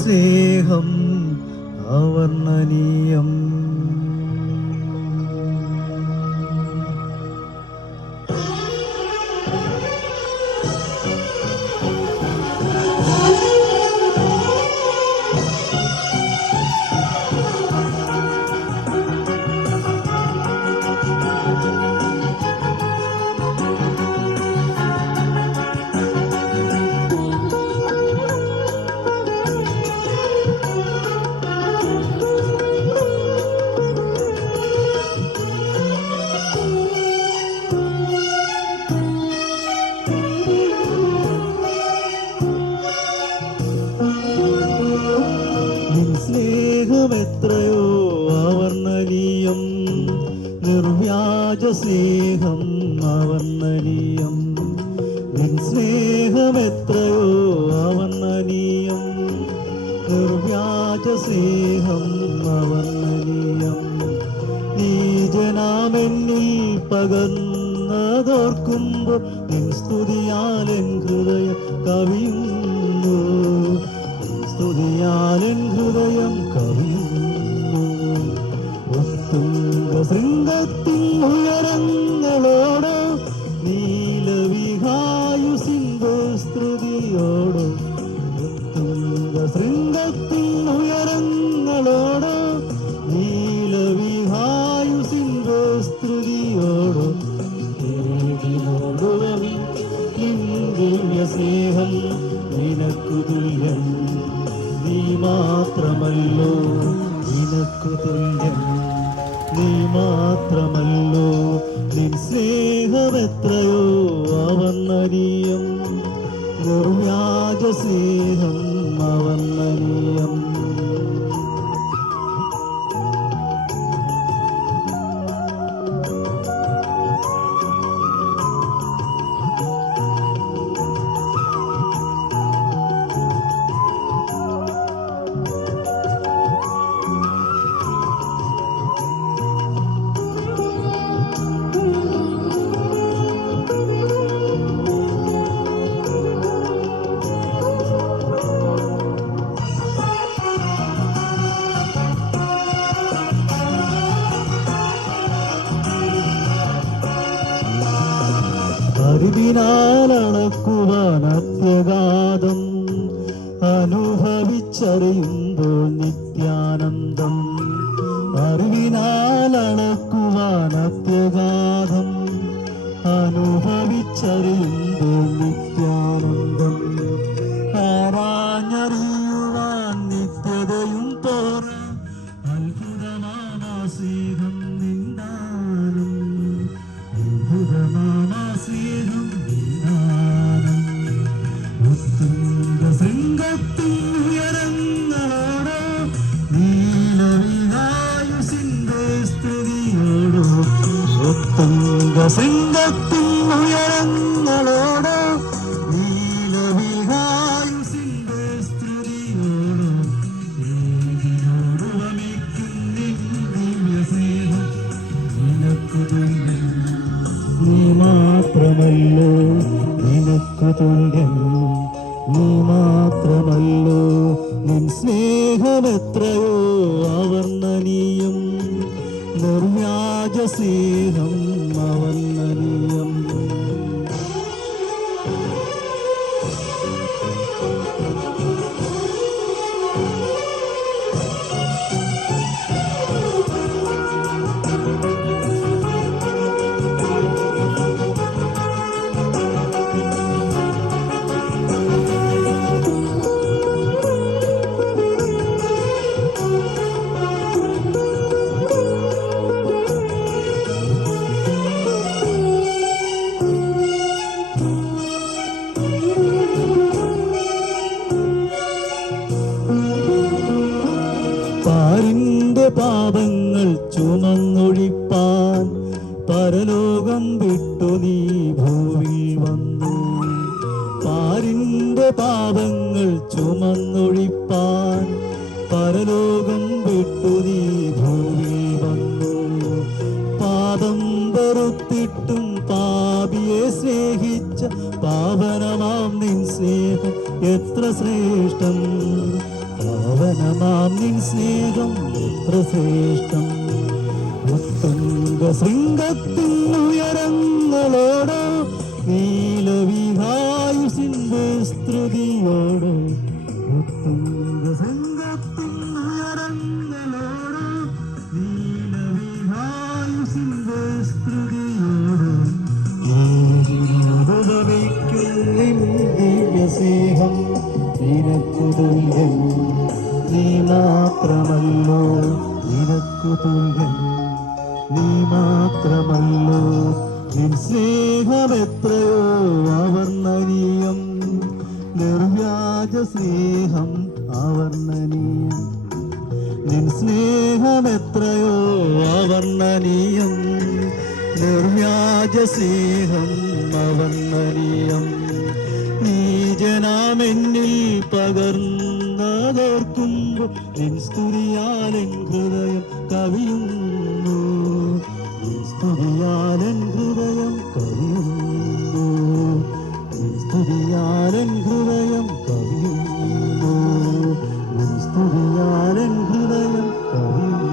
സ്നേഹം അവർണ്ണനീയം. സ്നേഹമെത്രയോ അവർണ്ണനീയം, നിർവ്യാജ സ്നേഹം അവർണ്ണനീയം. നിൻ സ്നേഹമെത്രയോ അവർണ്ണനീയം, നിർവ്യാജ സ്നേഹം അവർണ്ണനീയം. നീജനാമെന്നിൽ പകർന്നതോർക്കുമ്പോൾ നിൻ സ്തുതിയാലെൻ ഹൃദയം കവിയുന്നു, സ്തുതിയാലെൻ ഹൃദയം കവിയുന്നു. ഉത്തുംഗ ശൃംഗത്തിൻ ഉയരങ്ങളോട് നീലവിഹായുസിന്റെ സ്തുതിയോട്, ഉത്തുംഗ ശൃംഗത്തിൻ ഉയരങ്ങളോട് നീലവിഹായുസിന്റെ സ്തുതിയോട്, ദിവ്യ സ്നേഹം നിനക്കു തുല്യം, നീ മാത്രമല്ലോ നിനക്കു തുല്യം, നീ മാത്രമല്ലോ. നിൻ സ്നേഹമെത്രയോ അവർണ്ണനീയം, നിർവ്യാജ സ്നേഹം അവർണ്ണനീയം. അറിവിനാൽ അളക്കുവാൻ അത്യഗാധം, അനുഭവിച്ചറിയുമ്പോൾ നിത്യാനന്ദം. അറിവിനാൽ അളക്കുവാൻ അത്യഗാധം, അനുഭവിച്ചറിയുമ്പോൾ നിത്യാനന്ദം. ആരാഞ്ഞറിയുവാൻ നിത്യതയും തോറും അത്ഭുതമാനാസ്നേഹം നിന്ദാനം, അത്ഭുതമാനാസ്നേഹം നിന്ദാനം. ഉത്തുംഗ ശൃംഗത്തിൻ ഉയരങ്ങളോട് നീലവിഹായുസിന്റെ സ്തുതിയോട്, ഉത്തുംഗ ശൃംഗത്തിൻ ഉയരങ്ങളോട് നീലവിഹായുസിന്റെ സ്തുതിയോട്, ഏതിനോട് വമിക്കും നിൻ ദിവ്യ സ്നേഹം നിനക്കു തുല്യം, നീ മാത്രമല്ലോ നിനക്കു തുല്യം, നീ മാത്രമല്ലോ. നിൻ സ്നേഹമെത്രയോ അവർണ്ണനീയം, നിർവ്യാജ സ്നേഹം അവർണ്ണനീയം. പാരിന്റെ പാപങ്ങൾ ചുമന്നൊഴിപ്പാൻ പരലോകം വിട്ടു നീ ഭൂവിൽ വന്നു. പാരിന്റെ പാപങ്ങൾ ചുമന്നൊഴിപ്പാൻ പരലോകം വിട്ടു നീ ഭൂവിൽ വന്നു. പാപം വെറുത്തിട്ടും പാപിയെ സ്നേഹിച്ച പാവനമാം നിൻ സ്നേഹം എത്ര ശ്രേഷ്ഠം, പാവനമാം നിൻ സ്നേഹം എത്ര ശ്രേഷ്ഠം. ഉത്തുംഗ ശൃംഗത്തിൻ ഉയരങ്ങളോട് നീലവിഹായുസിന്റെ സ്തുതിയോട്. ഉത്തുംഗ ശൃംഗത്തിൻ ഉയരങ്ങളോട് നീലവിഹായുസിന്റെ സ്തുതിയോട്. ദിവ്യസ്നേഹം നിനക്കു തുല്യം, നീ മാത്രമല്ലോ നിനക്കു തുല്യം, നീ മാത്രമല്ലോ. നിൻ സ്നേഹമെത്രയോ അവർണ്ണനീയം, നിർവ്യാജ സ്നേഹം അവർണ്ണനീയം. നിൻ സ്നേഹമെത്രയോ അവർണ്ണനീയം, നിർവ്യാജ സ്നേഹം അവർണ്ണനീയം. നീജനാമെന്നിൽ പകർന്നതോർക്കുമ്പോൾ നിൻ സ്തുതിയാലെൻ ഹൃദയം കവിയുന്നു, നിൻ സ്തുതിയാലെൻ ഹൃദയം കവിയുന്നു, നിൻ സ്തുതിയാലെൻ ഹൃദയം കവിയുന്നു, നിൻ സ്തുതിയാലെൻ ഹൃദയം കവിയുന്നു.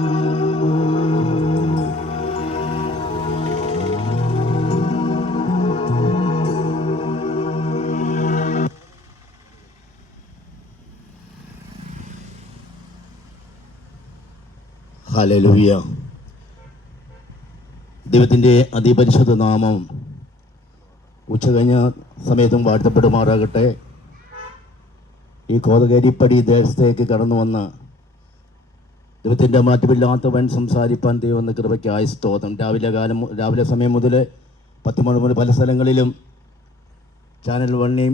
ഹല്ലേലൂയ. ദൈവത്തിൻ്റെ അതിപരിശുദ്ധ നാമം ഉച്ചകഴിഞ്ഞ സമയത്തും വാഴ്ത്തപ്പെടുമാറാകട്ടെ. ഈ കോതകരിപ്പടി ദേശത്തേക്ക് കടന്നു വന്ന് ദൈവത്തിൻ്റെ മാറ്റമില്ലാത്തവൻ സംസാരിപ്പാൻ ദൈവം കൃപയ്ക്കായി സ്തോത്രം. രാവിലെ സമയം മുതൽ 10 മണി മുതൽ പല സ്ഥലങ്ങളിലും ചാനൽ 1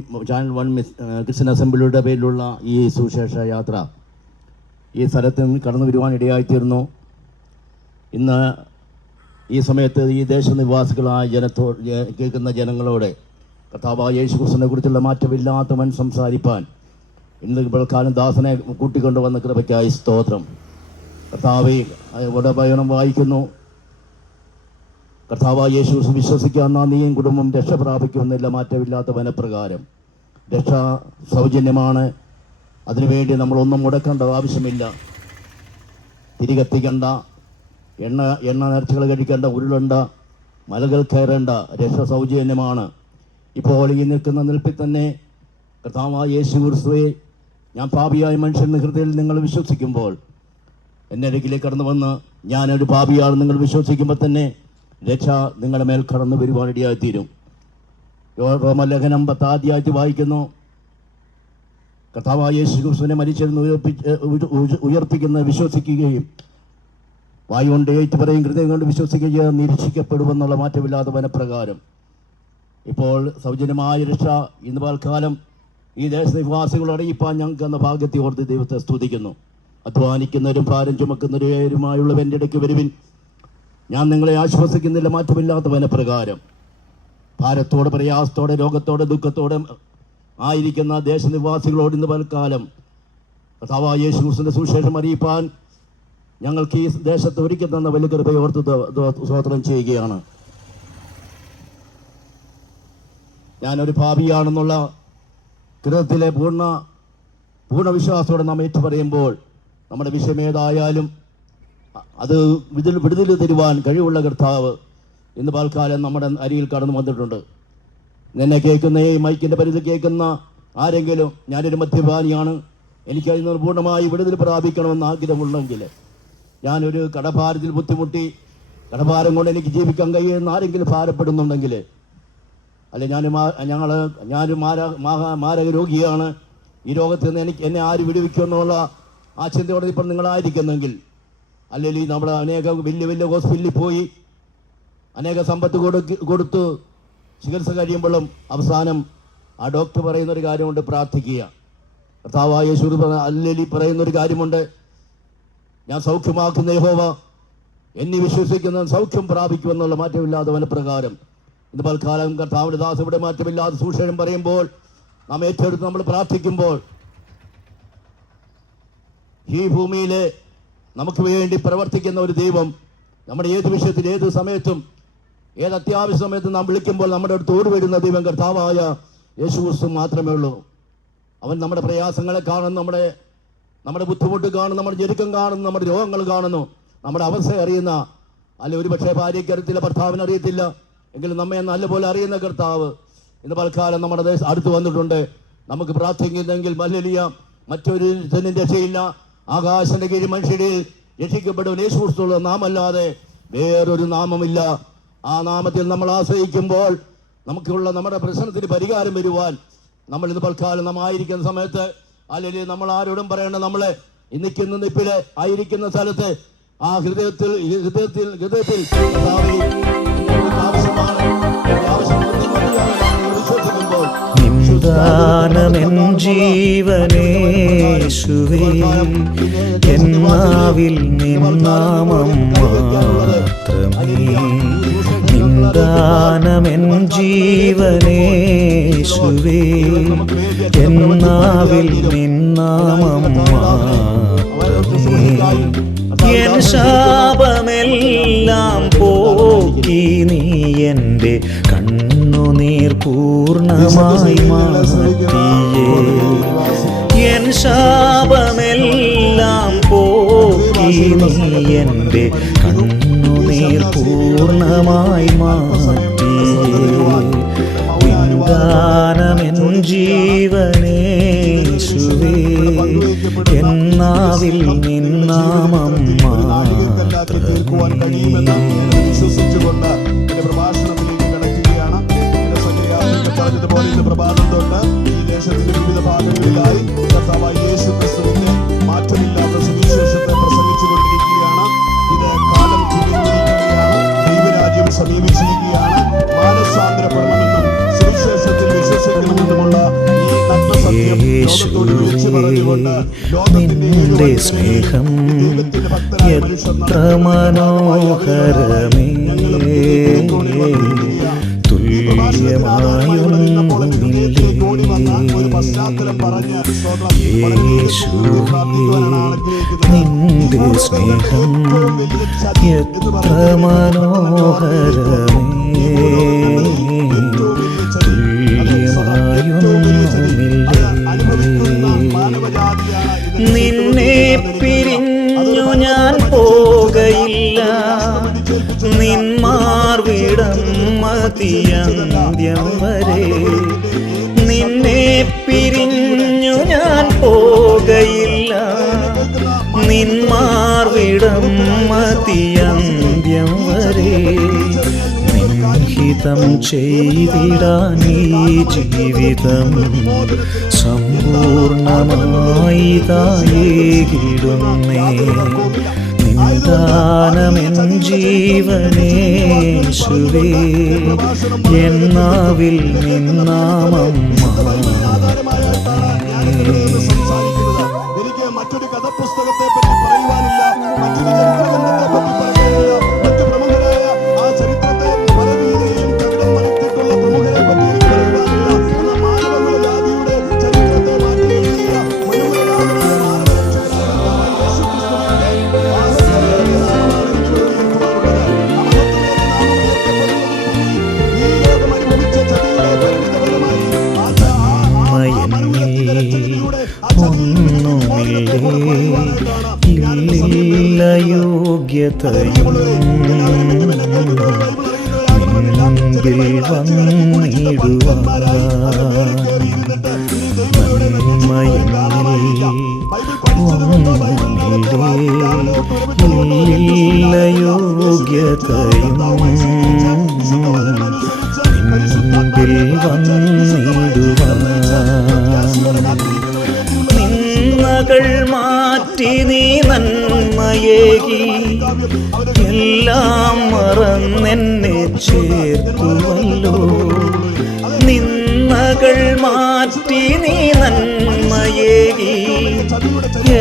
ക്രിസ്ത്യൻ അസംബ്ലിയുടെ പേരിലുള്ള ഈ സുവിശേഷ യാത്ര ഈ സ്ഥലത്ത് കടന്നു വരുവാൻ ഇടയായിത്തീർന്നു. ഇന്ന് ഈ സമയത്ത് ഈ ദേശനിവാസികളായ കേൾക്കുന്ന ജനങ്ങളോട് കർത്താവായ യേശുക്രിസ്തുവിനെ കുറിച്ചുള്ള മാറ്റമില്ലാത്തവൻ സംസാരിപ്പാൻ ഇന്ന് ഇപ്പോഴക്കാലം ദാസനെ കൂട്ടിക്കൊണ്ടുവന്ന കൃപയ്ക്കായി സ്തോത്രം. കർത്താവെ ഉടപയണം വായിക്കുന്നു. കർത്താവായ യേശു വിശ്വസിക്കാവുന്ന നീയും കുടുംബം രക്ഷ പ്രാപിക്കുമെന്നില്ല മാറ്റമില്ലാത്ത വനപ്രകാരം. രക്ഷ സൗജന്യമാണ്. അതിനുവേണ്ടി നമ്മളൊന്നും മുടക്കേണ്ട ആവശ്യമില്ല. തിരികത്തിക്കേണ്ട, എണ്ണ നേർച്ചകൾ കഴിക്കേണ്ട, ഉരുളണ്ട, മലകൾ കയറേണ്ട. രക്ഷ സൗജന്യമാണ്. ഇപ്പോൾ ഈ നിൽക്കുന്ന നിൽപ്പിൽ തന്നെ കർത്താവായ യേശു ക്രിസ്തുവേ, ഞാൻ പാപിയായ മനുഷ്യൻ്റെ ഹൃദയത്തിൽ നിങ്ങൾ വിശ്വസിക്കുമ്പോൾ എൻ്റെ അരികിലേക്ക് കടന്നു വന്ന് ഞാനൊരു പാപിയാണ് നിങ്ങൾ വിശ്വസിക്കുമ്പോൾ തന്നെ രക്ഷ നിങ്ങളുടെ മേൽ കടന്നു വരുവാനിടയായിത്തീരും. റോമലേഖനം 10 വായിക്കുന്നു. കർത്താവായ യേശു ക്രിസ്തുവിനെ മരിച്ചിരുന്ന് ഉയർപ്പിക്കുന്ന വിശ്വസിക്കുകയും വായു കൊണ്ട് ഏറ്റു പറയും ഹൃദയം കൊണ്ട് വിശ്വസിക്കുകയും നിരീക്ഷിക്കപ്പെടുമെന്നുള്ള മാറ്റമില്ലാത്ത വനപ്രകാരം ഇപ്പോൾ സൗജന്യമായ രക്ഷ ഇന്ന് പൽക്കാലം ഈ ദേശനിവാസികൾ അറിയിപ്പാൻ ഞങ്ങൾക്ക് എന്ന ഭാഗ്യത്തെ ഓർത്ത് ദൈവത്തെ സ്തുതിക്കുന്നു. അധ്വാനിക്കുന്നവരും ഭാരം ചുമക്കുന്നവരുമായുള്ളവർ എൻ്റെ ഇടയ്ക്ക് വരുവിൻ, ഞാൻ നിങ്ങളെ ആശ്വസിക്കുന്നില്ല മാറ്റമില്ലാത്ത വനപ്രകാരം. ഭാരത്തോടെ, പ്രയാസത്തോടെ, രോഗത്തോടെ, ദുഃഖത്തോടെ ആയിരിക്കുന്ന ദേശനിവാസികളോട് ഇന്ന് പൽക്കാലം കർത്താവായ യേശു ക്രിസ്തുവിന്റെ സുവിശേഷം അറിയിപ്പാൻ ഞങ്ങൾക്ക് ഈ ദേശത്ത് ഒരുക്കി തന്ന വലിയ കൃപയോർത്ത് സ്തോത്രം ചെയ്യുകയാണ്. ഞാനൊരു ഭാവിയാണെന്നുള്ള കൃതത്തിലെ പൂർണ്ണ വിശ്വാസത്തോടെ നാം ഏറ്റു പറയുമ്പോൾ നമ്മുടെ വിഷയം ഏതായാലും അത് വിടുതൽ തരുവാൻ കഴിവുള്ള കർത്താവ് ഇന്ന് പൽക്കാലം നമ്മുടെ അരിയിൽ കടന്നു വന്നിട്ടുണ്ട്. എന്നെ കേൾക്കുന്ന ഈ മൈക്കിൻ്റെ പരിധി കേൾക്കുന്ന ആരെങ്കിലും ഞാനൊരു മദ്യപാനിയാണ്, എനിക്കതിൽ നിന്ന് പൂർണ്ണമായി വിടുതൽ പ്രാപിക്കണമെന്ന് ആഗ്രഹമുണ്ടെങ്കിൽ, ഞാനൊരു കടഭാരത്തിൽ ബുദ്ധിമുട്ടി കടഭാരം കൊണ്ട് എനിക്ക് ജീവിക്കാൻ കഴിയുമെന്ന് ആരെങ്കിലും ഭാരപ്പെടുന്നുണ്ടെങ്കിൽ, അല്ലെ ഞാനൊരു മാരക രോഗിയാണ്, ഈ രോഗത്തിൽ നിന്ന് എന്നെ ആര് വിടുവിക്കുമെന്നുള്ള ആ ചിന്തയോടെ ഇപ്പോൾ നിങ്ങളായിരിക്കുന്നെങ്കിൽ, അല്ലെങ്കിൽ നമ്മൾ അനേക വലിയ ഹോസ്പിറ്റലിൽ പോയി അനേക സമ്പത്ത് കൊടുത്ത് ചികിത്സ കഴിയുമ്പോഴും അവസാനം ആ ഡോക്ടർ പറയുന്നൊരു കാര്യമുണ്ട്, പ്രാർത്ഥിക്കുക. കർത്താവായ യേശു അല്ലെങ്കിൽ പറയുന്നൊരു കാര്യമുണ്ട്, ഞാൻ സൗഖ്യമാക്കുന്ന യഹോവ എന്നെ വിശ്വസിക്കുന്ന സൗഖ്യം പ്രാപിക്കുമെന്നുള്ള മാറ്റമില്ലാത്ത വനപ്രകാരം ഇന്ന് പൽക്കാലം കർത്താവിന്റെ ദാസ് ഇവിടെ മാറ്റമില്ലാത്ത സുവിശേഷം പറയുമ്പോൾ നാം ഏറ്റെടുത്ത് നമ്മൾ പ്രാർത്ഥിക്കുമ്പോൾ ഈ ഭൂമിയിൽ നമുക്ക് വേണ്ടി പ്രവർത്തിക്കുന്ന ഒരു ദൈവം നമ്മുടെ ഏത് വിഷയത്തിൽ ഏത് സമയത്തും ഏത് അത്യാവശ്യ സമയത്തും നാം വിളിക്കുമ്പോൾ നമ്മുടെ അടുത്ത് ഓടി വരുന്ന ദൈവം കർത്താവായ യേശു ക്രിസ്തു മാത്രമേ ഉള്ളൂ. അവൻ നമ്മുടെ പ്രയാസങ്ങളെ കാണും, നമ്മുടെ ബുദ്ധിമുട്ട് കാണുന്നു, നമ്മുടെ ഞെരുക്കം കാണുന്നു, നമ്മുടെ രോഗങ്ങൾ കാണുന്നു, നമ്മുടെ അവസ്ഥ അറിയുന്ന, അല്ല ഒരു പക്ഷേ ഭാര്യയ്ക്ക് അറിയത്തില്ല, ഭർത്താവിന് അറിയത്തില്ല, എങ്കിലും നമ്മെ നല്ലപോലെ അറിയുന്ന കർത്താവ് ഇന്ന് പൽക്കാലം നമ്മുടെ അടുത്ത് വന്നിട്ടുണ്ട്. നമുക്ക് പ്രാർത്ഥിക്കുന്നെങ്കിൽ ഹല്ലേലൂയ, മറ്റൊരു രക്ഷയില്ല. ആകാശന്റെ കീഴിൽ മനുഷ്യരിൽ രക്ഷിക്കപ്പെടുവാൻ യേശു ക്രിസ്തുവുള്ള നാമല്ലാതെ വേറൊരു നാമമില്ല. ആ നാമത്തിൽ നമ്മൾ ആശ്രയിക്കുമ്പോൾ നമുക്കുള്ള നമ്മുടെ പ്രശ്നത്തിന് പരിഹാരം വരുവാൻ നമ്മൾ ഇന്ന് പൽക്കാലം നാം ആയിരിക്കുന്ന സമയത്ത് അല്ലെങ്കിൽ നമ്മൾ ആരോടും പറയേണ്ട, നമ്മളെ നിൽക്കുന്ന നിപ്പില് ആയിരിക്കുന്ന സ്ഥലത്ത് ആ ഹൃദയത്തിൽ നിന്ദാനമെൻ ജീവനേശുവേ, എന്നാവിൽ നിന്നാമം മാത്രമേ. നിന്ദാനമെൻ ജീവനേശുവേ, എന്നാവിൽ നിന്നാമം മാത്രമേ. എൻ ശാപമെല്ലാം പോക്കി നീ എൻ്റെ കണ്ണുനീർ പൂർണ്ണമായി മാറ്റിയേ. എൻ ശാപമെല്ലാം പോക്കി നീ എൻ്റെ കണ്ണുനീർ പൂർണ്ണമായി മാറ്റിയേ. നിന്ദാനമെൻ ജീവനേശുവേ, എന്നാവിൽ നിന്നാമം വിശ്വസിച്ചുകൊണ്ട് പ്രഭാഷണത്തിലേക്ക് കടക്കുകയാണ്. പറഞ്ഞതുപോലെ ഇന്ന് പ്രഭാതം തൊട്ട് ഈ ദേശത്തിന്റെ വിവിധ ഭാഗങ്ങളിലായി കർത്താവായ യേശു ക്രിസ്തുവിന്റെ മാറ്റമില്ലാത്ത സുവിശേഷത്തെ പ്രസംഗിച്ചുകൊണ്ടിരിക്കുകയാണ്. ഇത് കാലം ചുരുങ്ങിയിരിക്കുകയാണ്, ദൈവരാജ്യം സമീപിച്ചിരിക്കുകയാണ്. മാനസാന്തരപ്പെടണമെന്നും സുവിശേഷത്തിൽ വിശ്വസിക്കണമെന്നുമുള്ള ഈ നഗ്നസത്യം ലോകത്തോട് വിളിച്ചു പറഞ്ഞുകൊണ്ട് നിന്റെ സ്നേഹം എത്ര മനോഹരമേ, തുല്യമായൊന്നുമില്ലേ യേശുവേ. നിന്റെ സ്നേഹം എത്ര മനോഹരമേ, തുല്യമായൊന്നുമില്ലേ. നിന്നെ പിരിഞ്ഞു ഞാൻ പോകയില്ല, നിന്മാർവിടം മതിയന്ത്യം വരെ. നിന്നെ പിരിഞ്ഞു ഞാൻ പോകയില്ല, നിന്മാർവിടം മതിയന്ത്യം വരെ. നിൻഹിതം ചെയ്തിടാൻ ഈ ജീവിതം സമ്പൂർണമായി തായേകിടുന്നേ. നിന്ദാനമെൻ ജീവനേശുവേ, എന്നാവിൽ നിന്നാമം എനിക്ക് മറ്റൊരു കഥപുസ്തകത്തെ പറ്റി പറയുവാനില്ല, മറ്റൊരു ചരിത്രഗ്രന്ഥത്തെ പറ്റി പറയാനില്ല. മറ്റു പ്രമുഖരായ ആ ചരിത്രത്തെ പല രീതിയിലും കവിടം മറിച്ചിട്ടുള്ള പ്രമുഖരെ പറ്റി എനിക്ക് പറയുവാനില്ല. എന്ന മാനവകുല ജാതിയുടെ ചരിത്രത്തെ മാറ്റി എഴുതിയ മനോഹരനാമനായ മാനവരക്ഷകനായ യേശുക്രിസ്തുവിന്റെ വാസനയേറിയ നാമമാണ് എനിക്ക് ഉയർത്തുവാനുള്ളത്. ആ മഹത്വമേറിയ നാമം ഉയർത്തപ്പെടുന്നതിന് ഈ ലോകം അനുഭവിച്ച ചതിയുടെ പരിണിതഫലമായി ഒന്നുമില്ല യോഗ്യതയും മുൻപിൽ വന്നിടുവാൻ. ഒന്നുമില്ല യോഗ്യതയും മുൻപിൽ വന്നിടുവാൻ. നിന്മകൾ മാറ്റി നീ നന്മയേകി, എല്ലാം മറന്നെന്നെ ചേർത്തുവല്ലോ. നിന്മകൾ മാറ്റി നീ നന്മയേകി,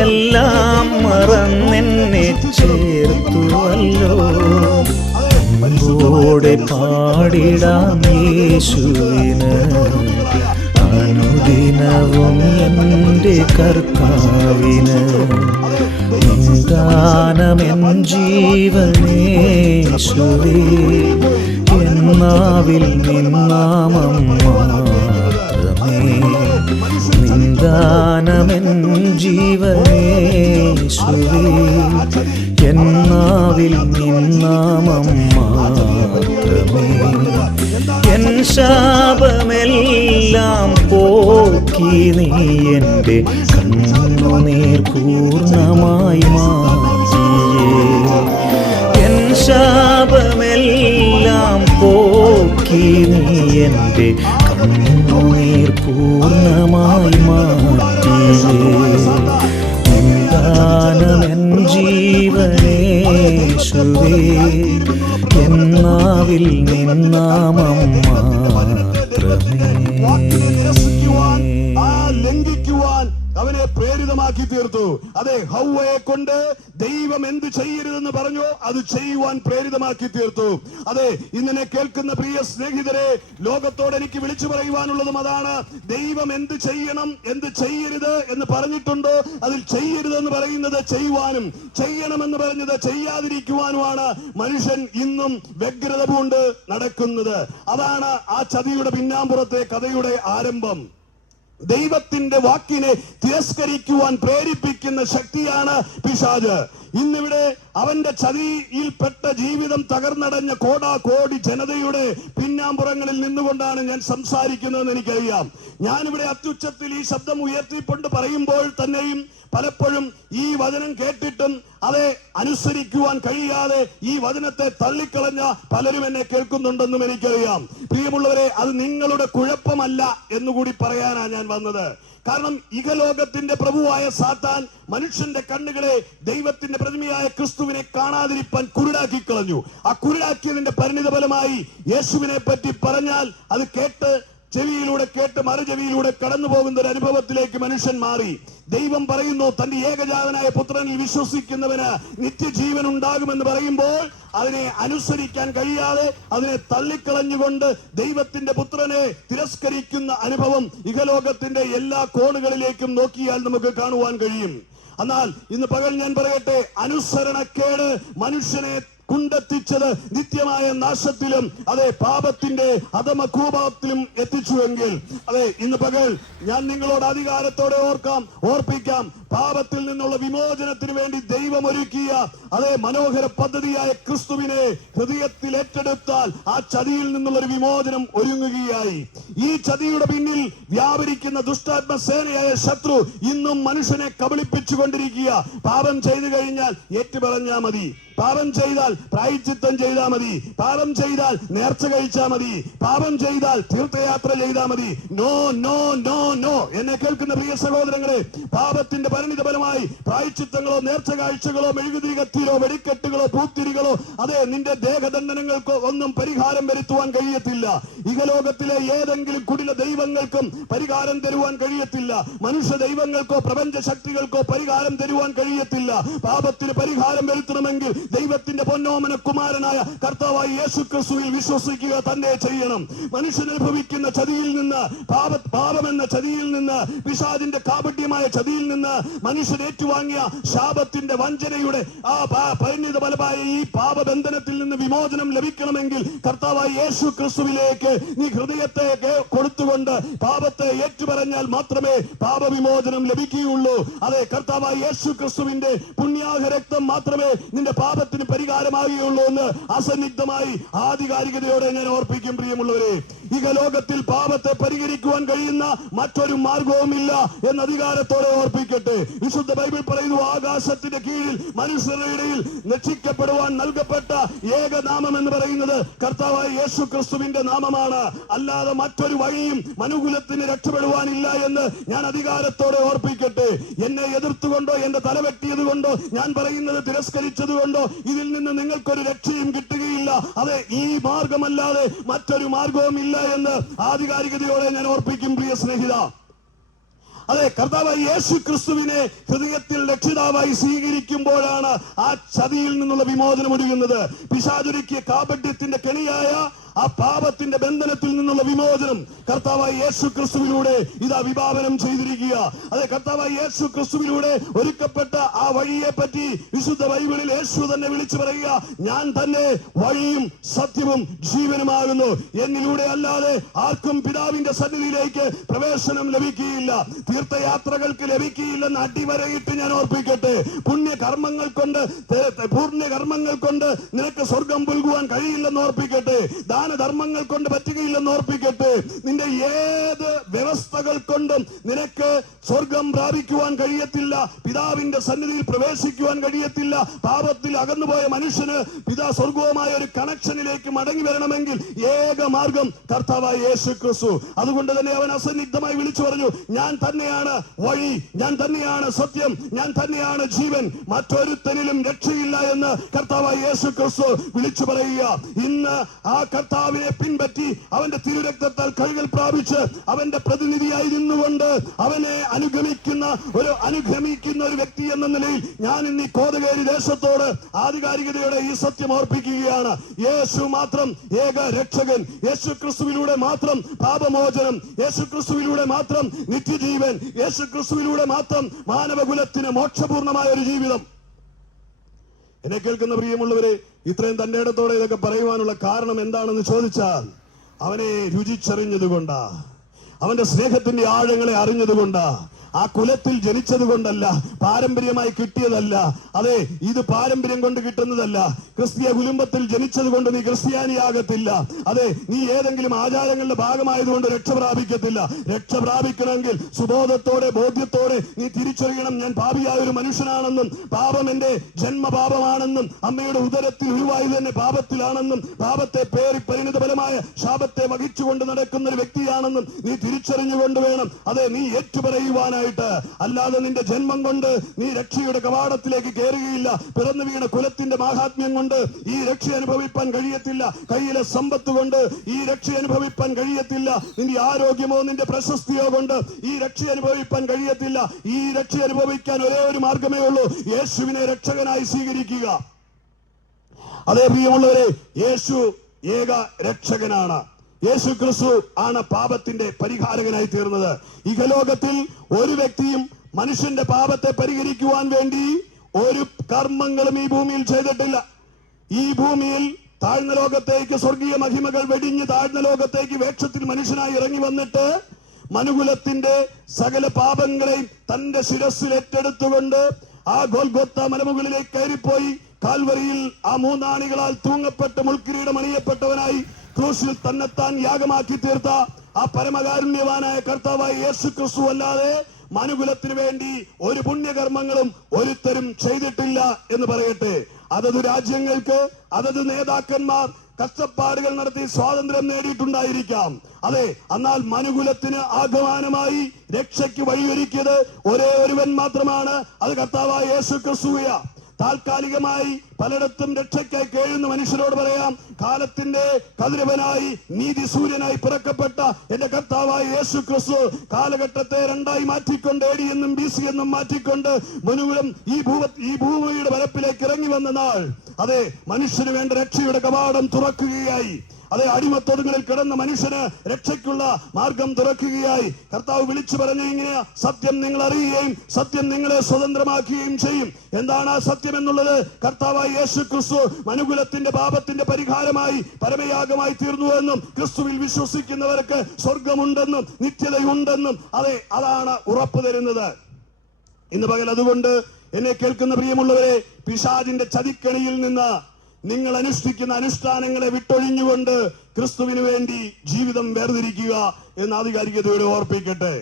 എല്ലാം മറന്നെന്നെ ചേർത്തുവല്ലോ. ോടെ പാടിടാം യേശുവിന് അനുദിനവും എൻ്റെ കർത്താവിന്. നിന്ദാനമെൻ ജീവനേശുവേ, എന്നാവിൽ നിന്നാമം മാത്രമേ. നിന്ദാനമെൻ ജീവനേ എന്നാവിൽ നിന്നാമം മാത്രമേ എൻ ശാപമെല്ലാം പോക്കി നീ എൻ്റെ കണ്ണുനീർ പൂർണ്ണമായി മാറ്റിയേ എൻ ശാപമെല്ലാം പോക്കി നീ എൻ്റെ കണ്ണുനീർ പൂർണ്ണമായി മാറ്റിയേ നിന്ദാനമെൻ ജീവനേശുവേ എന്നാവിൽ നിന്നാമം മാത്രമേ ലംഘിക്കുവാൻ അവനെ പ്രേരിതമാക്കി തീർത്തു. അതെ, ഹൗവയെ കൊണ്ട് ദൈവം എന്ത് ചെയ്യരുതെന്ന് പറഞ്ഞോ അത് ചെയ്യുവാൻ പ്രേരിതമാക്കി തീർത്തു. അതെ, ഇന്നെ കേൾക്കുന്ന പ്രിയ സ്നേഹിതരെ, ലോകത്തോട് എനിക്ക് വിളിച്ചു പറയുവാനുള്ളതും അതാണ്. ദൈവം എന്ത് ചെയ്യണം, എന്ത് ചെയ്യരുത് എന്ന് പറഞ്ഞിട്ടുണ്ടോ അതിൽ ചെയ്യരുതെന്ന് പറയുന്നത് ചെയ്യുവാനും ചെയ്യണമെന്ന് പറഞ്ഞത് ചെയ്യാതിരിക്കുവാനുമാണ് മനുഷ്യൻ ഇന്നും വ്യഗ്രത പൂണ്ട് നടക്കുന്നത്. അതാണ് ആ ചതിയുടെ പിന്നാമ്പുറത്തെ കഥയുടെ ആരംഭം. ദൈവത്തിന്റെ വാക്കിനെ തിരസ്കരിക്കുവാൻ പ്രേരിപ്പിക്കുന്ന ശക്തിയാണ് പിശാച്. ഇന്നിവിടെ അവന്റെ ചതിയിൽപ്പെട്ട ജീവിതം തകർന്നടഞ്ഞ കോടാകോടി ജനതയുടെ പിന്നാമ്പുറങ്ങളിൽ നിന്നുകൊണ്ടാണ് ഞാൻ സംസാരിക്കുന്നതെന്ന് എനിക്കറിയാം. ഞാനിവിടെ അത്യുച്ചത്തിൽ ഈ ശബ്ദം ഉയർത്തിക്കൊണ്ട് പറയുമ്പോൾ തന്നെയും പലപ്പോഴും ഈ വചനം കേട്ടിട്ടും അതെ അനുസരിക്കുവാൻ കഴിയാതെ ഈ വചനത്തെ തള്ളിക്കളഞ്ഞ പലരും എന്നെ കേൾക്കുന്നുണ്ടെന്നും എനിക്കറിയാം. പ്രിയമുള്ളവരെ, അത് നിങ്ങളുടെ കുഴപ്പമല്ല എന്നുകൂടി പറയാനാണ് ഞാൻ വന്നത്. കാരണം ഇഹലോകത്തിന്റെ പ്രഭുവായ സാത്താൻ മനുഷ്യന്റെ കണ്ണുകളെ ദൈവത്തിന്റെ പ്രതിമയായ ക്രിസ്തുവിനെ കാണാതിരിപ്പാൻ കുരുടാക്കി കളഞ്ഞു. ആ കുരുടാക്കിയതിന്റെ പരിണിത ഫലമായി യേശുവിനെ പറ്റി പറഞ്ഞാൽ അത് കേട്ട് ചെവിയിലൂടെ കേട്ട് മറുചെവിയിലൂടെ കടന്നു പോകുന്ന ഒരു അനുഭവത്തിലേക്ക് മനുഷ്യൻ മാറി. ദൈവം പറയുന്നു തന്റെ ഏകജാതനായ പുത്രനിൽ വിശ്വസിക്കുന്നവന് നിത്യജീവൻ ഉണ്ടാകുമെന്ന് പറയുമ്പോൾ അതിനെ അനുസരിക്കാൻ കഴിയാതെ അതിനെ തള്ളിക്കളഞ്ഞുകൊണ്ട് ദൈവത്തിന്റെ പുത്രനെ തിരസ്കരിക്കുന്ന അനുഭവം ഇഹലോകത്തിന്റെ എല്ലാ കോണുകളിലേക്കും നോക്കിയാൽ നമുക്ക് കാണുവാൻ കഴിയും. എന്നാൽ ഇന്ന് പകൽ ഞാൻ പറയട്ടെ, അനുസരണക്കേട് മനുഷ്യനെ കുണ്ടെത്തിച്ചത് നിത്യമായ നാശത്തിലും അതെ പാപത്തിന്റെ അധമകൂപത്തിലും എത്തിച്ചുവെങ്കിൽ അതെ ഇന്ന് പകൽ ഞാൻ നിങ്ങളോട് അധികാരത്തോടെ ഓർപ്പിക്കാം, പാപത്തിൽ നിന്നുള്ള വിമോചനത്തിന് വേണ്ടി ദൈവം ഒരുക്കിയ അതേ മനോഹര പദ്ധതിയായ ക്രിസ്തുവിനെ ഹൃദയത്തിൽ ഏറ്റെടുത്താൽ ആ ചതിയിൽ നിന്നുള്ള ഒരു വിമോചനം ഒരുങ്ങുകയായി. ഈ ചതിയുടെ പിന്നിൽ വ്യാപരിക്കുന്ന ദുഷ്ടാത്മസേനയായ ശത്രു ഇന്നും മനുഷ്യനെ കബളിപ്പിച്ചുകൊണ്ടിരിക്കുക. പാപം ചെയ്തു കഴിഞ്ഞാൽ ഏറ്റുപറഞ്ഞാൽ മതി, പാപം ചെയ്താൽ പ്രായശ്ചിത്തം ചെയ്താൽ മതി, പാപം ചെയ്താൽ നേർച്ച കഴിച്ചാൽ മതി, പാപം ചെയ്താൽ തീർത്ഥയാത്ര ചെയ്താൽ മതി. No no no no. എന്നെ കേൾക്കുന്ന പ്രിയ സഹോദരങ്ങളെ, പാപത്തിന്റെ പരിണിത ഫലമായി പ്രായശ്ചിത്തങ്ങളോ നേർച്ച കാഴ്ചകളോ മെഴുകുതിരി കത്തിരോ വെടിക്കെട്ടുകളോ പൂത്തിരികളോ അതെ നിന്റെ ദേഹദണ്ഡനങ്ങൾക്കോ ഒന്നും പരിഹാരം വരുത്തുവാൻ കഴിയത്തില്ല. ഇഹലോകത്തിലെ ഏതെങ്കിലും കുടില ദൈവങ്ങൾക്കും പരിഹാരം തരുവാൻ കഴിയത്തില്ല. മനുഷ്യ ദൈവങ്ങൾക്കോ പ്രപഞ്ച ശക്തികൾക്കോ പരിഹാരം തരുവാൻ കഴിയത്തില്ല. പാപത്തിന് പരിഹാരം വരുത്തണമെങ്കിൽ ദൈവത്തിന്റെ പൊന്നോമന കുമാരനായ കർത്താവായ യേശു ക്രിസ്തുവിൽ വിശ്വസിക്കുക തന്നെ ചെയ്യണം. മനുഷ്യൻ അനുഭവിക്കുന്ന ചതിയിൽ നിന്ന്, പാപമെന്ന ചതിയിൽ നിന്ന്, പിശാചിന്റെ കാപട്യമായ ചതിയിൽ നിന്ന് മനുഷ്യൻ ഏറ്റുവാങ്ങിയ ശാപത്തിന്റെ വഞ്ചനയുടെ ആ പരിണിത ഫലമായ ഈ പാപബന്ധനത്തിൽ നിന്ന് വിമോചനം ലഭിക്കണമെങ്കിൽ കർത്താവായ യേശു ക്രിസ്തുവിലേക്ക് നീ ഹൃദയത്തെ കൊടുത്തുകൊണ്ട് പാപത്തെ ഏറ്റുപറഞ്ഞാൽ മാത്രമേ പാപവിമോചനം ലഭിക്കുകയുള്ളൂ. അതെ, കർത്താവായ യേശു ക്രിസ്തുവിന്റെ പുണ്യാഹ രക്തം മാത്രമേ നിന്റെ പാപത്തിന് പരിഹാരമാകുകയുള്ളൂ എന്ന് അസന്നിഗ്ധമായി ആധികാരികതയോടെ ഞാൻ ഓർപ്പിക്കും. പ്രിയമുള്ളവരെ, ഈ ലോകത്തിൽ പാപത്തെ പരിഹരിക്കുവാൻ കഴിയുന്ന മറ്റൊരു മാർഗവുമില്ല എന്ന അധികാരത്തോടെ ഓർപ്പിക്കട്ടെ. വിശുദ്ധ ബൈബിൾ പറയുന്നു, ആകാശത്തിന്റെ കീഴിൽ മനുഷ്യരുടെ ഇടയിൽ രക്ഷിക്കപ്പെടുവാൻ നൽകപ്പെട്ട ഏകനാമം എന്ന് പറയുന്നത് കർത്താവായ യേശു ക്രിസ്തുവിന്റെ നാമമാണ്. അല്ലാതെ മറ്റൊരു വഴിയും മനുകുലത്തിന് രക്ഷപ്പെടുവാനില്ല എന്ന് ഞാൻ അധികാരത്തോടെ ഓർപ്പിക്കട്ടെ. എന്നെ എതിർത്തുകൊണ്ടോ എന്റെ തലവെട്ടിയത് കൊണ്ടോ ഞാൻ പറയുന്നത് തിരസ്കരിച്ചത് കൊണ്ടോ ഇതിൽ നിന്ന് നിങ്ങൾക്കൊരു രക്ഷയും കിട്ടുകയില്ല. അതെ, ഈ മാർഗമല്ലാതെ മറ്റൊരു മാർഗവും ഇല്ല എന്ന് ആധികാരികതയോടെ ഞാൻ ഓർപ്പിക്കും. പ്രിയ സ്നേഹിത, അതെ, കർത്താവായ യേശു ക്രിസ്തുവിനെ ഹൃദയത്തിൽ രക്ഷിതാവായി സ്വീകരിക്കുമ്പോഴാണ് ആ ചതിയിൽ നിന്നുള്ള വിമോചനം ഒരുങ്ങുന്നത്. പിശാചൊരുക്കിയ കാപട്യത്തിന്റെ കെണിയായ ആ പാപത്തിന്റെ ബന്ധനത്തിൽ നിന്നുള്ള വിമോചനം കർത്താവായ യേശു ക്രിസ്തുവിലൂടെ ഇതാ വിഭാവനം ചെയ്തിരിക്കുക. അതെ, കർത്താവായ യേശു ക്രിസ്തുവിലൂടെ ഒരുക്കപ്പെട്ട ആ വഴിയെ പറ്റി വിശുദ്ധ ബൈബിളിൽ യേശു തന്നെ വിളിച്ചു പറയുക, ഞാൻ തന്നെ വഴിയും സത്യവും ജീവനുമാകുന്നു. എന്നിലൂടെ അല്ലാതെ ആർക്കും പിതാവിന്റെ സന്നിധിയിലേക്ക് പ്രവേശനം ലഭിക്കുകയില്ല, തീർത്ഥയാത്രകൾക്ക് ലഭിക്കുകയില്ലെന്ന് അടിവരയിട്ട് ഞാൻ ഓർപ്പിക്കട്ടെ. പുണ്യകർമ്മങ്ങൾ കൊണ്ട് നിനക്ക് സ്വർഗം പുൽകുവാൻ കഴിയില്ലെന്ന് ഓർപ്പിക്കട്ടെ. ദാനധർമ്മങ്ങൾ കൊണ്ട് പറ്റുകയില്ലെന്ന് ഓർപ്പിക്കട്ടെ. നിന്റെ ഏത് വ്യവസ്ഥകൾ കൊണ്ടും നിനക്ക് സ്വർഗം പ്രാപിക്കുവാൻ കഴിയത്തില്ല, പിതാവിന്റെ സന്നിധിയിൽ പ്രവേശിക്കുവാൻ കഴിയത്തില്ല. പാപത്തിൽ അകന്നുപോയ മനുഷ്യന് സ്വർഗവുമായ ഒരു കണക്ഷനിലേക്ക് മടങ്ങി വരണമെങ്കിൽ ഏക മാർഗം കർത്താവായ യേശു ക്രിസ്തു. അതുകൊണ്ട് തന്നെ അവൻ അസന്നിഗ്ധമായി വിളിച്ചു പറഞ്ഞു, ഞാൻ തന്നെയാണ് വഴി, ഞാൻ തന്നെയാണ് സത്യം, ഞാൻ തന്നെയാണ് ജീവൻ, മറ്റൊരുത്തനിലും രക്ഷയില്ല എന്ന് കർത്താവായ യേശു ക്രിസ്തു വിളിച്ചു പറയുക. ഇന്ന് ആ കർത്താവിനെ പിൻപറ്റി അവന്റെ തിരുരക്തത്താൽ കഴുകൽ പ്രാപിച്ച് അവന്റെ പ്രതിനിധിയായി നിന്നുകൊണ്ട് അവനെ അനുഗമിക്കുന്ന ഒരു വ്യക്തി എന്ന നിലയിൽ ഞാൻ ഇന്ന് ഈ കോതകേരി ദേശത്തോട് ആധികാരികതയോടെ ഈ സത്യം ഓർപ്പിക്കുകയാണ്. യേശു മാത്രം ഏക രക്ഷകൻ, യേശു ക്രിസ്തുവിലൂടെ മാത്രം പാപമോചനം, യേശു ക്രിസ്തുവിലൂടെ മാത്രം നിത്യജീവൻ, യേശു ക്രിസ്തുവിലൂടെ മാത്രം മാനവകുലത്തിന് മോക്ഷപൂർണമായ ഒരു ജീവിതം. എന്നെ കേൾക്കുന്ന പ്രിയമുള്ളവരെ, ഇത്രയും തന്റെ ഇടത്തോടെ ഇതൊക്കെ പറയുവാനുള്ള കാരണം എന്താണെന്ന് ചോദിച്ചാൽ അവനെ രുചിച്ചറിഞ്ഞതുകൊണ്ടാ, അവന്റെ സ്നേഹത്തിന്റെ ആഴങ്ങളെ അറിഞ്ഞതുകൊണ്ടാ, ആ കുലത്തിൽ ജനിച്ചത് കൊണ്ടല്ല, പാരമ്പര്യമായി കിട്ടിയതല്ല. അതെ, ഇത് പാരമ്പര്യം കൊണ്ട് കിട്ടുന്നതല്ല. ക്രിസ്തീയ കുടുംബത്തിൽ ജനിച്ചത് കൊണ്ട് നീ ക്രിസ്ത്യാനിയാകത്തില്ല. അതെ, നീ ഏതെങ്കിലും ആചാരങ്ങളുടെ ഭാഗമായതുകൊണ്ട് രക്ഷ പ്രാപിക്കത്തില്ല. രക്ഷ പ്രാപിക്കണമെങ്കിൽ സുബോധത്തോടെ, ബോധ്യത്തോടെ നീ തിരിച്ചറിയണം, ഞാൻ പാപിയായ ഒരു മനുഷ്യനാണെന്നും പാപം എന്റെ ജന്മപാപമാണെന്നും അമ്മയുടെ ഉദരത്തിൽ ഉരുവായി തന്നെ പാപത്തിലാണെന്നും പാപത്തെ പേറി പരിണിത ഫലമായ ശാപത്തെ വഹിച്ചുകൊണ്ട് നടക്കുന്ന ഒരു വ്യക്തിയാണെന്നും നീ തിരിച്ചറിഞ്ഞുകൊണ്ട് വേണം അതെ നീ ഏറ്റുപറയുവാനായിട്ട്. അല്ലാതെ നിന്റെ ജന്മം കൊണ്ട് നീ രക്ഷയുടെ കവാടത്തിലേക്ക് കയറുകയില്ല. പിറന്നു വീണ കുലത്തിന്റെ മാഹാത്മ്യം കൊണ്ട് ഈ രക്ഷ അനുഭവിപ്പാൻ കഴിയത്തില്ല. കയ്യിലെ സമ്പത്ത് കൊണ്ട് ഈ രക്ഷ അനുഭവിപ്പാൻ കഴിയത്തില്ല. നിന്റെ ആരോഗ്യമോ നിന്റെ പ്രശസ്തിയോ കൊണ്ട് ഈ രക്ഷ അനുഭവിപ്പാൻ കഴിയത്തില്ല. ഈ രക്ഷ അനുഭവിക്കാൻ ഒരേ ഒരു മാർഗമേ ഉള്ളൂ, യേശുവിനെ രക്ഷകനായി സ്വീകരിക്കുക. അതേ പ്രിയമുള്ളവരെ, യേശു ഏക രക്ഷകനാണ്. യേശു ക്രിസ്തു ആണ് പാപത്തിന്റെ പരിഹാരകനായി തീർന്നത്. ഇഹലോകത്തിൽ ഒരു വ്യക്തിയും മനുഷ്യന്റെ പാപത്തെ പരിഹരിക്കുവാൻ വേണ്ടി ഒരു കർമ്മങ്ങളും ഈ ഭൂമിയിൽ ചെയ്തിട്ടില്ല. ഈ ഭൂമിയിൽ താഴ്ന്ന ലോകത്തേക്ക് സ്വർഗീയ മഹിമകൾ വെടിഞ്ഞ് താഴ്ന്ന ലോകത്തേക്ക് വേഷത്തിൽ മനുഷ്യനായി ഇറങ്ങി വന്നിട്ട് മനുകുലത്തിന്റെ സകല പാപങ്ങളെയും തന്റെ ശിരസ്സിൽ ഏറ്റെടുത്തുകൊണ്ട് ആ ഗോൽഗോത്ത മലമുകളിലേക്ക് കയറിപ്പോയി കാൽവരിയിൽ ആ മൂന്നാണികളാൽ തൂങ്ങപ്പെട്ട് മുൾക്കിരീടം അണിയപ്പെട്ടവനായി ക്രൂശിൽ തന്നെത്താൻ യാഗമാക്കി തീർത്ത ആ പരമകാരുണ്യവാനായ കർത്താവായ യേശു ക്രിസ്തു അല്ലാതെ മനുകുലത്തിന് വേണ്ടി ഒരു പുണ്യകർമ്മങ്ങളും ഒരുത്തരും ചെയ്തിട്ടില്ല എന്ന് പറയട്ടെ. അതത് രാജ്യങ്ങൾക്ക് അതത് നേതാക്കന്മാർ കഷ്ടപ്പാടുകൾ നടത്തി സ്വാതന്ത്ര്യം നേടിയിട്ടുണ്ടായിരിക്കാം. അതെ, എന്നാൽ മനുകുലത്തിന് ആഗമനമായി രക്ഷയ്ക്ക് വഴിയൊരുക്കിയത് ഒരേ ഒരുവൻ മാത്രമാണ്, അത് കർത്താവായ യേശു ക്രിസ്തുവ. താൽക്കാലികമായി പലയിടത്തും രക്ഷയ്ക്കായി കേഴുന്ന മനുഷ്യരോട് പറയാം, കാലത്തിന്റെ കതിരവനായി നീതി സൂര്യനായി പിറക്കപ്പെട്ട എന്റെ കർത്താവായ യേശു ക്രിസ്തു കാലഘട്ടത്തെ രണ്ടായി മാറ്റിക്കൊണ്ട് AD എന്നും BC എന്നും മാറ്റിക്കൊണ്ട് മനുകുലം ഈ ഭൂമിയുടെ വരപ്പിലേക്ക് ഇറങ്ങി വന്ന നാൾ അതെ മനുഷ്യന് വേണ്ട രക്ഷയുടെ കവാടം തുറക്കുകയായി. അതെ, അടിമത്തൊടുങ്ങളിൽ കിടന്ന മനുഷ്യന് രക്ഷയ്ക്കുള്ള മാർഗം തുറക്കുകയായി. കർത്താവ് വിളിച്ചു പറഞ്ഞു ഇങ്ങനെ, സത്യം നിങ്ങൾ അറിയുകയും സത്യം നിങ്ങളെ സ്വതന്ത്രമാക്കുകയും ചെയ്യും. എന്താണ് ആ സത്യം എന്നുള്ളത്? കർത്താവായ യേശു ക്രിസ്തു മനുകുലത്തിന്റെ പാപത്തിന്റെ പരിഹാരമായി പരമയാഗമായി തീർന്നുവെന്നും ക്രിസ്തുവിൽ വിശ്വസിക്കുന്നവർക്ക് സ്വർഗമുണ്ടെന്നും നിത്യതയുണ്ടെന്നും അതെ അതാണ് ഉറപ്പു തരുന്നത്. ഇന്ന് പകൽ അതുകൊണ്ട് എന്നെ കേൾക്കുന്ന പ്രിയമുള്ളവരെ, പിശാചിന്റെ ചതിക്കണിയിൽ നിന്ന് നിങ്ങൾ അനുഷ്ഠിക്കുന്ന അനുഷ്ഠാനങ്ങളെ വിട്ടൊഴിഞ്ഞുകൊണ്ട് ക്രിസ്തുവിന് വേണ്ടി ജീവിതം വേർതിരിക്കുക എന്ന് ആധികാരികതയോടെ ഓർപ്പിക്കട്ടെ.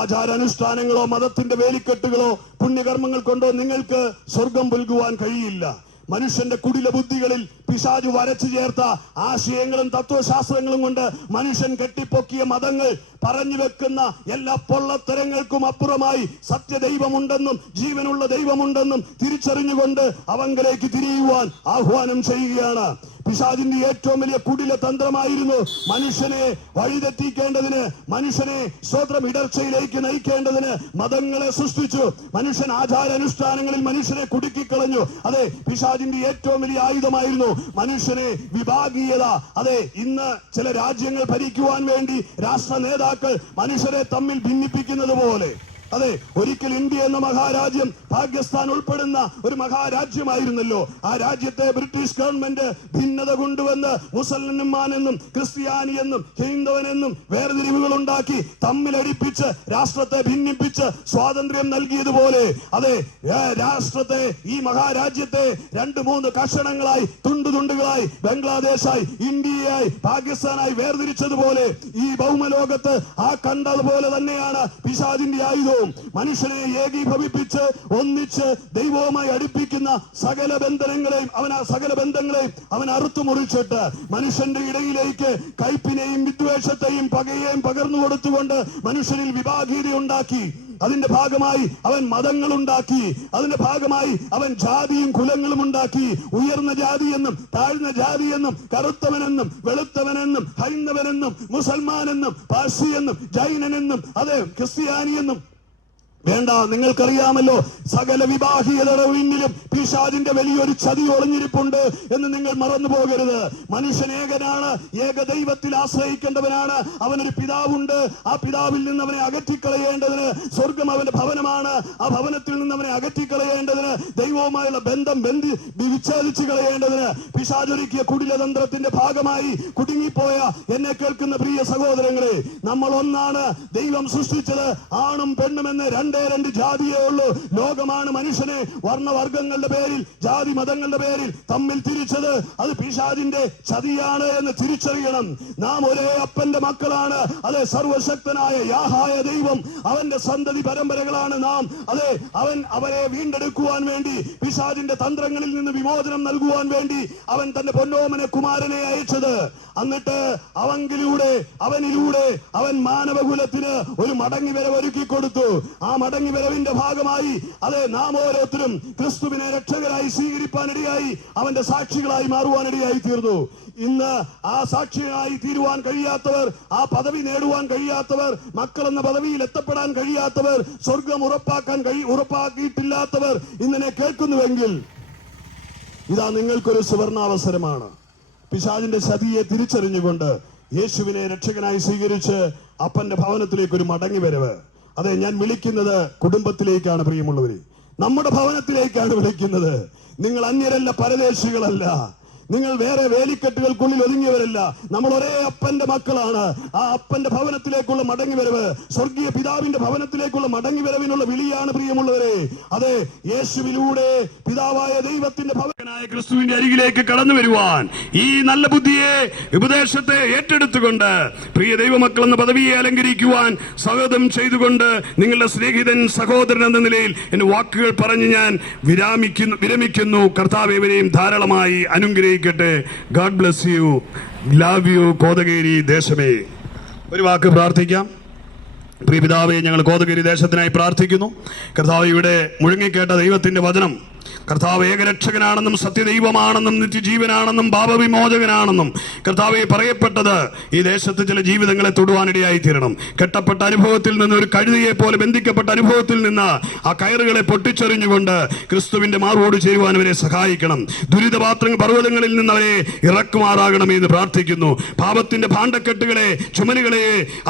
ആചാരാനുഷ്ഠാനങ്ങളോ മതത്തിന്റെ വേലിക്കെട്ടുകളോ പുണ്യകർമ്മങ്ങൾ കൊണ്ടോ നിങ്ങൾക്ക് സ്വർഗം പുൽകുവാൻ കഴിയില്ല. മനുഷ്യന്റെ കുടില ബുദ്ധികളിൽ പിശാചു വരച്ചു ചേർത്ത ആശയങ്ങളും തത്വശാസ്ത്രങ്ങളും കൊണ്ട് മനുഷ്യൻ കെട്ടിപ്പൊക്കിയ മതങ്ങൾ പറഞ്ഞു വെക്കുന്ന എല്ലാ പൊള്ളത്തരങ്ങൾക്കും അപ്പുറമായി സത്യദൈവമുണ്ടെന്നും ജീവനുള്ള ദൈവമുണ്ടെന്നും തിരിച്ചറിഞ്ഞുകൊണ്ട് അവങ്കലേക്ക് തിരിയുവാൻ ആഹ്വാനം ചെയ്യുകയാണ്. പിശാചിന്റെ ഏറ്റവും വലിയ കുടില തന്ത്രമായിരുന്നു മനുഷ്യനെ വഴിതെറ്റിക്കേണ്ടതിന്, മനുഷ്യനെ സ്വതന്ത്രം ഇടർച്ചയിലേക്ക് നയിക്കേണ്ടതിന് മതങ്ങളെ സൃഷ്ടിച്ചു. മനുഷ്യൻ ആചാരാനുഷ്ഠാനങ്ങളിൽ മനുഷ്യനെ കുടുക്കിക്കളഞ്ഞു. അതെ, പിശാചിന്റെ ഏറ്റവും വലിയ ആയുധമായിരുന്നു മനുഷ്യനെ വിഭാഗീയത. അതെ, ഇന്ന് ചില രാജ്യങ്ങൾ ഭരിക്കുവാൻ വേണ്ടി രാഷ്ട്ര നേതാക്കൾ മനുഷ്യരെ തമ്മിൽ ഭിന്നിപ്പിക്കുന്നത് പോലെ, അതെ, ഒരിക്കൽ ഇന്ത്യ എന്ന മഹാരാജ്യം പാകിസ്ഥാൻ ഉൾപ്പെടുന്ന ഒരു മഹാരാജ്യമായിരുന്നല്ലോ. ആ രാജ്യത്തെ ബ്രിട്ടീഷ് ഗവൺമെന്റ് ഭിന്നത കൊണ്ടുവന്ന് മുസൽമാനെന്നും ക്രിസ്ത്യാനിയെന്നും ഹൈന്ദവനെന്നും വേർതിരിവുകൾ ഉണ്ടാക്കി തമ്മിലടിപ്പിച്ച് രാഷ്ട്രത്തെ ഭിന്നിപ്പിച്ച് സ്വാതന്ത്ര്യം നൽകിയതുപോലെ, അതെ, രാഷ്ട്രത്തെ, ഈ മഹാരാജ്യത്തെ 2-3 കഷണങ്ങളായി, തുണ്ടുകളായി, ബംഗ്ലാദേശായി, ഇന്ത്യയായി, പാകിസ്ഥാനായി വേർതിരിച്ചതുപോലെ ഈ ഭൗമലോകത്ത് ആ കണ്ടതുപോലെ തന്നെയാണ് പിശാചിന്റെ ആയുധം. മനുഷ്യനെ ഏകീഭവിപ്പിച്ച് ഒന്നിച്ച് ദൈവവുമായി അടുപ്പിക്കുന്ന സകല ബന്ധങ്ങളെയും അവൻ അറുത്തു മുറിച്ചിട്ട് മനുഷ്യന്റെ ഇടയിലേക്ക് കയ്പിനെയും വിദ്വേഷത്തെയും പകയെയും പകർന്നു കൊടുത്തുകൊണ്ട് മനുഷ്യനിൽ വിഭാഗീയത ഉണ്ടാക്കി. അതിന്റെ ഭാഗമായി അവൻ മതങ്ങൾ ഉണ്ടാക്കി. അതിന്റെ ഭാഗമായി അവൻ ജാതിയും കുലങ്ങളും ഉണ്ടാക്കി. ഉയർന്ന ജാതിയെന്നും താഴ്ന്ന ജാതിയെന്നും കറുത്തവനെന്നും വെളുത്തവനെന്നും ഹൈന്ദവനെന്നും മുസൽമാനെന്നും പാർസിയെന്നും ജൈനനെന്നും, അതെ, ക്രിസ്ത്യാനിയെന്നും വേണ്ട. നിങ്ങൾക്കറിയാമല്ലോ, സകല വിഭാഗീയതയുടെ പിന്നിലും പിശാചിന്റെ വലിയൊരു ചതി ഒളിഞ്ഞിരിപ്പുണ്ട് എന്ന് നിങ്ങൾ മറന്നു പോകരുത്. മനുഷ്യൻ ഏകനാണ്, ഏകദൈവത്തിൽ ആശ്രയിക്കേണ്ടവനാണ്. അവനൊരു പിതാവുണ്ട്. ആ പിതാവിൽ നിന്ന് അവനെ അകറ്റിക്കളയേണ്ടതിന് സ്വർഗം അവന്റെ ഭവനമാണ്. ആ ഭവനത്തിൽ നിന്ന് അവനെ അകറ്റിക്കളയേണ്ടതിന് ദൈവവുമായുള്ള ബന്ധം വിച്ഛേദിച്ചു കളയേണ്ടതിന് പിശാചൊരുക്കിയ കുടിലതന്ത്രത്തിന്റെ ഭാഗമായി കുടുങ്ങിപ്പോയ എന്നെ കേൾക്കുന്ന പ്രിയ സഹോദരങ്ങളെ, നമ്മൾ ഒന്നാണ്. ദൈവം സൃഷ്ടിച്ചത് ആണും പെണ്ണും എന്ന് 2 ജാതിയേ ഉള്ളൂ. ലോകമാണ് മനുഷ്യനെ വർണ്ണവർഗങ്ങളുടെ പേരിൽ, ജാതി മതങ്ങളുടെ പേരിൽ തമ്മിൽ തിരിച്ചത്. അത് പിശാചിന്റെ ചതിയാണ് എന്ന് തിരിച്ചറിയണം. നാം ഒരേ അപ്പന്റെ മക്കളാണ്. അതെ, സർവശക്തനായ യാഹായ ദൈവം, അവന്റെ സന്തതി പരമ്പരകളാണ് നാം. അതെ, അവൻ അവരെ വീണ്ടെടുക്കുവാൻ വേണ്ടി, പിശാചിന്റെ തന്ത്രങ്ങളിൽ നിന്ന് വിമോചനം നൽകുവാൻ വേണ്ടി അവൻ തന്റെ പൊന്നോമനെ കുമാരനെ അയച്ചത്. എന്നിട്ട് അവനിലൂടെ അവൻ മാനവകുലത്തിന് ഒരു മടങ്ങിവരവ് ഒരുക്കി കൊടുത്തു. ആ മടങ്ങിവരവിന്റെ ഭാഗമായി, അതെ, നാം ഓരോരുത്തരും ക്രിസ്തുവിനെ രക്ഷകരായി സ്വീകരിപ്പാനിടയായി, അവന്റെ സാക്ഷികളായി മാറുവാനിടയായി തീർന്നു. ഇന്ന് ആ സാക്ഷിയായി തീരുവാൻ കഴിയാത്തവർ, ആ പദവി നേടുവാൻ കഴിയാത്തവർ, മക്കളെന്ന പദവിയിൽ എത്തപ്പെടാൻ കഴിയാത്തവർ, സ്വർഗം ഉറപ്പാക്കിയിട്ടില്ലാത്തവർ ഇന്നെ കേൾക്കുന്നുവെങ്കിൽ ഇതാ നിങ്ങൾക്കൊരു സുവർണാവസരമാണ്. പിശാചിന്റെ ചതിയെ തിരിച്ചറിഞ്ഞുകൊണ്ട് യേശുവിനെ രക്ഷകനായി സ്വീകരിച്ച് അപ്പന്റെ ഭവനത്തിലേക്ക് ഒരു മടങ്ങി വരവ്. അതെ, ഞാൻ വിളിക്കുന്നത് കുടുംബത്തിലേക്കാണ് പ്രിയമുള്ളവരെ, നമ്മുടെ ഭവനത്തിലേക്കാണ് വിളിക്കുന്നത്. നിങ്ങൾ അന്യരല്ല, പരദേശികളല്ല, നിങ്ങൾ വേറെ വേലിക്കെട്ടുകൾക്കുള്ളിൽ ഒതുങ്ങിയവരല്ല. നമ്മൾ ഒരേ അപ്പന്റെ മക്കളാണ്. ആ അപ്പന്റെ ഭവനത്തിലേക്കുള്ള മടങ്ങിവരവ്, സ്വർഗീയ പിതാവിന്റെ ഭവനത്തിലേക്കുള്ള മടങ്ങിവരവിനുള്ള വിളിയാണ് പ്രിയമുള്ളവരെ. അതെ, യേശുവിലൂടെ പിതാവായ ദൈവത്തിന്റെ ഭവനായ ക്രിസ്തുവിന്റെ അരികിലേക്ക് കടന്നു വരുവാൻ ഈ നല്ല ബുദ്ധിയെ, ഉപദേശത്തെ ഏറ്റെടുത്തുകൊണ്ട് പ്രിയ ദൈവമക്കൾ എന്ന പദവിയെ അലങ്കരിക്കുവാൻ സ്വാഗതം ചെയ്തുകൊണ്ട് നിങ്ങളുടെ സ്നേഹിതൻ, സഹോദരൻ എന്ന നിലയിൽ എന്റെ വാക്കുകൾ പറഞ്ഞ് ഞാൻ വിരമിക്കുന്നു. കർത്താവ് ഇവരെയും ധാരാളമായി അനുഗ്രഹിക്കട്ടെ. God bless you. Love you Kothageri ദേശമേ. ഒരു വാക്ക് പ്രാർത്ഥിക്കാം. പ്രിയ പിതാവേ, ഞങ്ങൾ കോതഗേരി ദേശത്തിനായി പ്രാർത്ഥിക്കുന്നു. കർത്താവ്, ഇവിടെ മുഴങ്ങിക്കേട്ട ദൈവത്തിന്റെ വചനം, കർത്താവ് ഏകരക്ഷകനാണെന്നും സത്യദൈവമാണെന്നും നിത്യജീവനാണെന്നും പാപവിമോചകനാണെന്നും കർത്താവെ പറയപ്പെട്ടത് ഈ ദേശത്ത് ചില ജീവിതങ്ങളെ തൊടുവാനിടയായി തീരണം. കെട്ടപ്പെട്ട അനുഭവത്തിൽ നിന്ന്, ഒരു കഴുതയെ പോലെ ബന്ധിക്കപ്പെട്ട അനുഭവത്തിൽ നിന്ന് ആ കയറുകളെ പൊട്ടിച്ചെറിഞ്ഞുകൊണ്ട് ക്രിസ്തുവിന്റെ മാർവോട് ചേരുവാൻ അവരെ സഹായിക്കണം. ദുരിതപാത്രങ്ങൾ പർവ്വതങ്ങളിൽ നിന്ന് അവരെ ഇറക്കുമാറാകണമെന്ന് പ്രാർത്ഥിക്കുന്നു. പാപത്തിന്റെ ഭാണ്ഡക്കെട്ടുകളെ, ചുമലുകളെ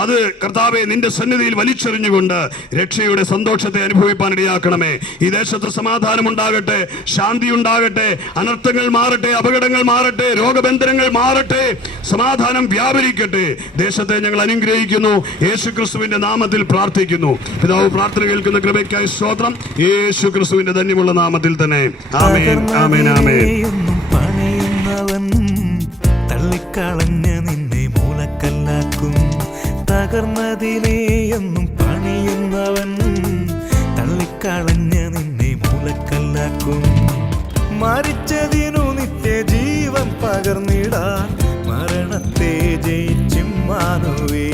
അത് കർത്താവെ നിന്റെ സന്നിധിയിൽ വലിച്ചെറിഞ്ഞുകൊണ്ട് രക്ഷയുടെ സന്തോഷത്തെ അനുഭവിപ്പാനിടയാക്കണമേ. ഈ ദേശത്ത് സമാധാനം ഉണ്ടാകട്ടെ, ശാന്തി ഉണ്ടാകട്ടെ, അനർത്ഥങ്ങൾ മാറട്ടെ, അപകടങ്ങൾ മാറട്ടെ, രോഗബന്ധനങ്ങൾ മാറട്ടെ, സമാധാനം വ്യാപരിക്കട്ടെ. ദേശത്തെ ഞങ്ങൾ അനുഗ്രഹിക്കുന്നു. യേശു ക്രിസ്തുവിന്റെ നാമത്തിൽ പ്രാർത്ഥിക്കുന്നു. പിതാവ് പ്രാർത്ഥന കേൾക്കുന്ന കൃപയ്ക്കായി സ്തോത്രം. യേശു ക്രിസ്തുവിന്റെ ധന്യമുള്ള നാമത്തിൽ തന്നെ. ആമേൻ, ആമേൻ, ആമേൻ. പണിയുന്നവൻ തള്ളിക്കളഞ്ഞ് നിന്നെ മൂലക്കല്ലാക്കും. തകർന്നതിനെയൊന്നും പണിയുന്നവൻ തള്ളിക്കളഞ്ഞ് നിന്നെ മൂലക്കല്ലാക്കും. മരിച്ചതിനു നിത്യജീവൻ പകർന്നിടാൻ മരണത്തെ ജയിച്ചിമ്മാനുവേ.